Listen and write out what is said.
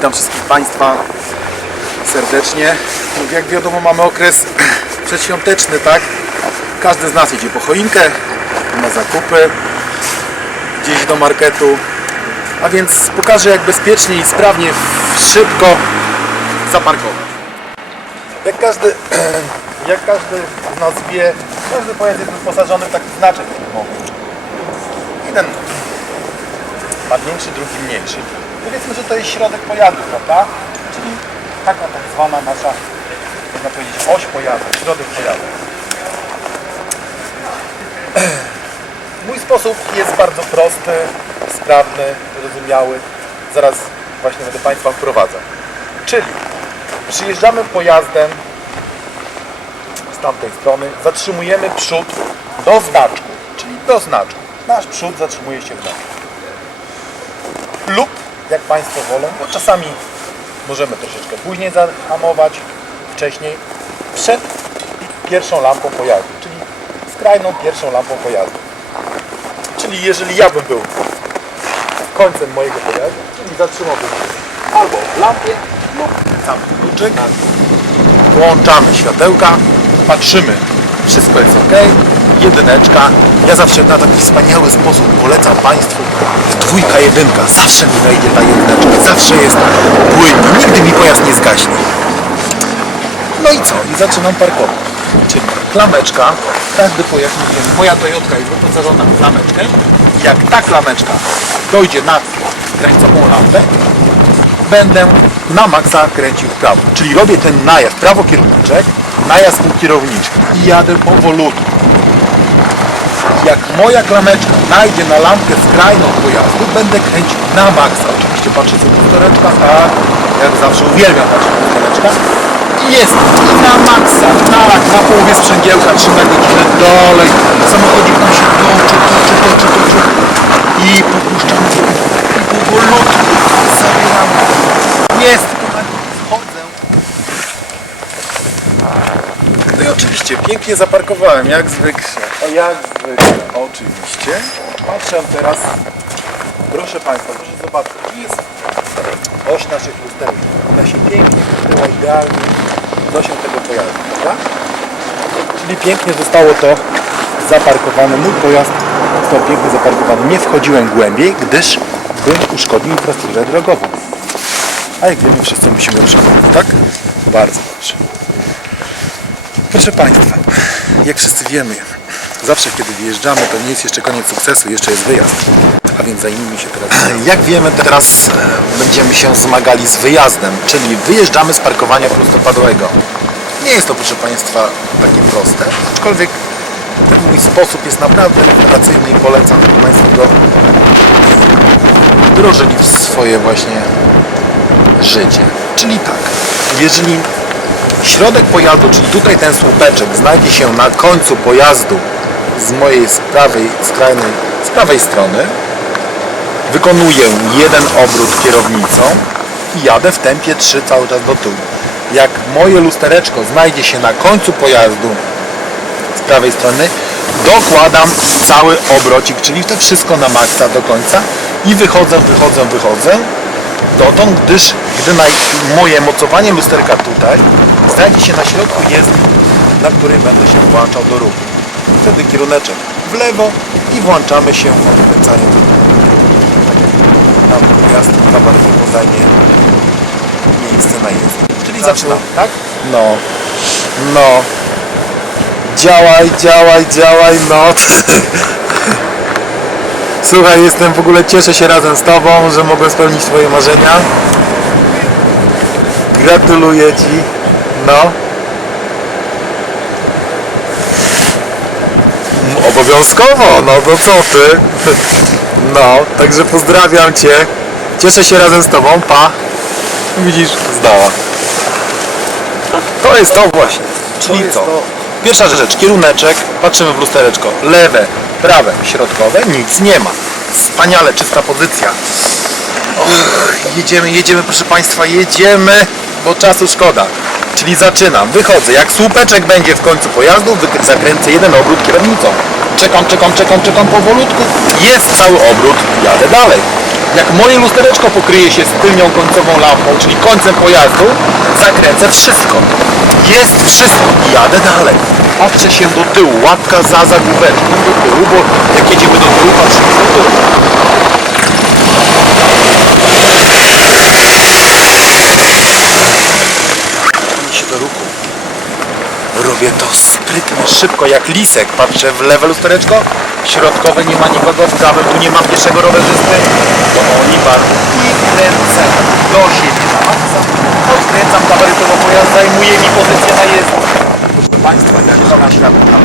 Witam wszystkich Państwa serdecznie. Jak wiadomo mamy okres przedświąteczny, tak? Każdy z nas idzie po choinkę, na zakupy, gdzieś do marketu. A więc pokażę jak bezpiecznie i sprawnie, szybko zaparkować. Jak każdy, jak każdy z nas wie, każdy pojazd jest wyposażony w taki znaczek firmowy. Jeden ma większy, drugi mniejszy. Powiedzmy, że to jest środek pojazdu, prawda? Czyli taka tak zwana nasza, można powiedzieć, oś pojazdu, środek pojazdu. Mój sposób jest bardzo prosty, sprawny, zrozumiały. Zaraz właśnie będę Państwa wprowadzał. Czyli przyjeżdżamy pojazdem z tamtej strony, zatrzymujemy przód do znaczku, czyli do znaczku. Nasz przód zatrzymuje się w znaczku. Lub, jak Państwo wolą, bo czasami możemy troszeczkę później zahamować, wcześniej, przed pierwszą lampą pojazdu, czyli skrajną pierwszą lampą pojazdu. Czyli jeżeli ja bym był końcem mojego pojazdu, czyli zatrzymałbym się albo w lampie lub sam kluczyk, włączamy światełka, patrzymy, wszystko jest ok, jedyneczka. Ja zawsze na taki wspaniały sposób polecam Państwu dwójka, jedynka, zawsze mi wejdzie ta jedyneczka, zawsze jest płynnie, nigdy mi pojazd nie zgaśnie. No i co? I zaczynam parkować. Czyli klameczka, każdy pojazd mówię, moja Toyotka jest wyposażona w klameczkę. Jak ta klameczka dojdzie nad krańcową lampę, będę na maksa kręcił w prawo. Czyli robię ten najazd, prawo kieruneczek, najazd półkierowniczki i jadę powolutku. Jak moja klameczka najdzie na lampkę skrajną pojazdu, będę kręcił na maksa. Oczywiście patrzę sobie w lustereczka, tak, jak zawsze uwielbiam patrzeć w lustereczka. I jest i na maksa, tak, na połowie sprzęgiełka, 3 na godzinę, dalej. Samochodzik nam się toczy, No i oczywiście pięknie zaparkowałem, jak zwykle. O, jak zwykle, oczywiście. Patrzę teraz, proszę Państwa, proszę zobaczyć, jest oś naszych lusterek. Ona się pięknie kryła idealnie z tego pojazdu, prawda? Czyli pięknie zostało to zaparkowane. Mój pojazd został pięknie zaparkowany. Nie wchodziłem głębiej, gdyż bym uszkodził infrastrukturę drogową. A jak wiemy, wszyscy musimy ruszyć, tak? Bardzo. Proszę Państwa, jak wszyscy wiemy, zawsze kiedy wyjeżdżamy, to nie jest jeszcze koniec sukcesu, jeszcze jest wyjazd. A więc zajmijmy się teraz. Jak wiemy, teraz e, będziemy się zmagali z wyjazdem, czyli wyjeżdżamy z parkowania prostopadłego. Nie jest to, proszę Państwa, takie proste, aczkolwiek ten mój sposób jest naprawdę rewelacyjny i polecam, żeby Państwo go wdrożyli w swoje właśnie życie. Czyli tak, jeżeli środek pojazdu, czyli tutaj ten słupeczek znajdzie się na końcu pojazdu z mojej prawej, skrajnej, z prawej strony, wykonuję jeden obrót kierownicą i jadę w tempie 3 cały czas do tyłu. Jak moje lustereczko znajdzie się na końcu pojazdu z prawej strony, dokładam cały obrocik, czyli to wszystko na maksa do końca i wychodzę, wychodzę, wychodzę dotąd, gdyż gdy naj, moje mocowanie lusterka tutaj znajdzie się na środku jezdni, na której będę się włączał do ruchu. Wtedy kieruneczek w lewo i włączamy się w odkręcanie tam pojazd na barwniku zajmie miejsce na jezdni. Czyli zaczynamy, tak? No, no. Działaj, działaj, działaj, no. Słuchaj, jestem w ogóle, cieszę się razem z Tobą, że mogłem spełnić Twoje marzenia. Gratuluję Ci. No. Mm, Obowiązkowo, no to co Ty? No, także pozdrawiam Cię. Cieszę się razem z Tobą, pa. Widzisz, zdała. To jest to właśnie. Czyli co? Pierwsza rzecz, kieruneczek, patrzymy w lustereczko, lewe, prawe, środkowe, nic nie ma. Wspaniale, czysta pozycja. Och, jedziemy, jedziemy, proszę Państwa, jedziemy, bo czasu szkoda. Czyli zaczynam, wychodzę, jak słupeczek będzie w końcu pojazdu, zakręcę jeden obrót kierownicą. Czekam, czekam, czekam, czekam powolutku, jest cały obrót, jadę dalej. Jak moje lustereczko pokryje się z tylnią końcową lampą, czyli końcem pojazdu, zakręcę wszystko. Jest wszystko i jadę dalej. Patrzę się do tyłu, łapka za zagłóweczką do tyłu, bo jak jedziemy do tyłu, patrzymy do tyłu. Się do ruchu. Robię to sprytnie, szybko, jak lisek. Patrzę w lewe lustereczko, środkowe nie ma nikogo, w prawym tu nie ma pierwszego rowerzysty. To oni bardzo i kręcę do siebie na maksa. Odkręcam gabarytowo pojazd, zajmuje mi pozycję na jezdni. Proszę